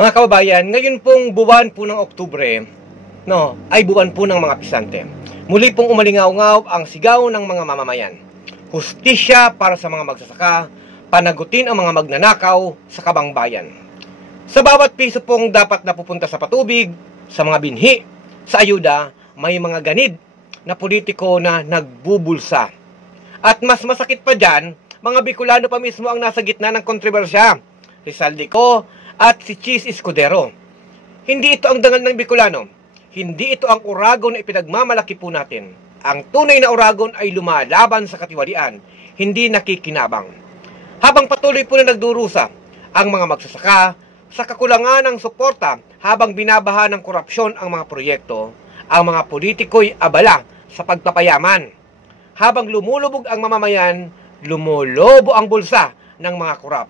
Mga kababayan, ngayon pong buwan po ng Oktubre, ay buwan po ng mga pisante. Muli pong umalingaw-ngaw ang sigaw ng mga mamamayan. Hustisya para sa mga magsasaka, panagutin ang mga magnanakaw sa kabangbayan. Sa bawat piso pong dapat na pupunta sa patubig, sa mga binhi, sa ayuda, may mga ganid na politiko na nagbubulsa. At mas masakit pa dyan, mga Bicolano pa mismo ang nasa gitna ng kontrobersya. Rizal Dico at si Chis Escudero. Hindi ito ang dangal ng Bicolano. Hindi ito ang Uragon na ipinagmamalaki po natin. Ang tunay na Uragon ay lumalaban sa katiwalian, hindi nakikinabang. Habang patuloy po na nagdurusa ang mga magsasaka sa kakulangan ng suporta habang binabaha ng korupsyon ang mga proyekto, ang mga politiko'y abala sa pagpapayaman. Habang lumulubog ang mamamayan, lumulobo ang bulsa ng mga korap.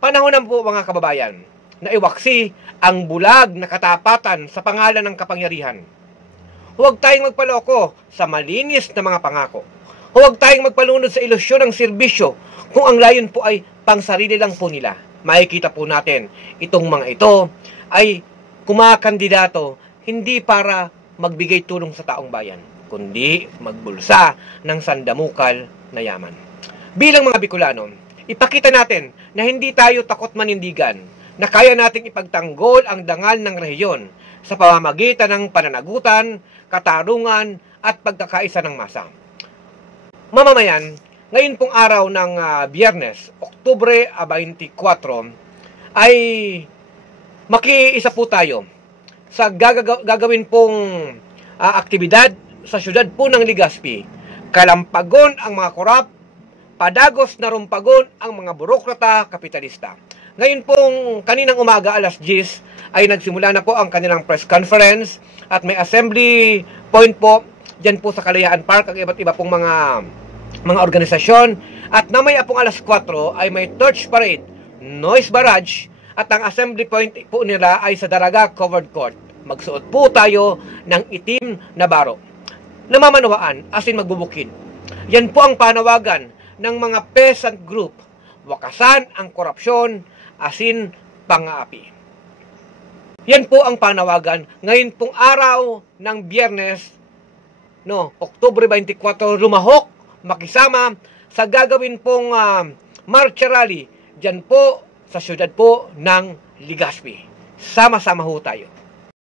Panahon na po mga kababayan na iwaksi ang bulag na katapatan sa pangalan ng kapangyarihan. Huwag tayong magpaloko sa malinis na mga pangako. Huwag tayong magpalunod sa ilusyon ng serbisyo kung ang layon po ay pangsarili lang po nila. Makikita po natin itong mga ito ay kumakandidato hindi para magbigay tulong sa taong bayan, kundi magbulsa ng sandamukal na yaman. Bilang mga Bicolano, ipakita natin na hindi tayo takot manindigan, na kaya nating ipagtanggol ang dangal ng rehiyon sa pamamagitan ng pananagutan, katarungan at pagkakaisa ng masa. Mamamayan, ngayon pong araw ng Biyernes, Oktubre 24, ay makiisa po tayo sa gagawin pong aktibidad sa syudad po ng Legazpi. Kalampagon ang mga korap, padagos na rumpagon ang mga burokrata kapitalista. Ngayon pong kaninang umaga alas 10 ay nagsimula na po ang kanilang press conference at may assembly point po dyan po sa Kalayaan Park ang iba't iba pong mga organisasyon at namaya pong alas 4 ay may torch parade, noise barrage at ang assembly point po nila ay sa Daraga Covered Court. Magsuot po tayo ng itim na baro. Namamanuhaan asin magbubukid. Yan po ang panawagan ng mga peasant group. Wakasan ang korupsyon asin pang-aapi. Yan po ang panawagan ngayon pong araw ng Biyernes, Oktubre 24, lumahok, makisama sa gagawin pong marcha rally dyan po sa syudad po ng Legazpi. Sama-sama ho tayo.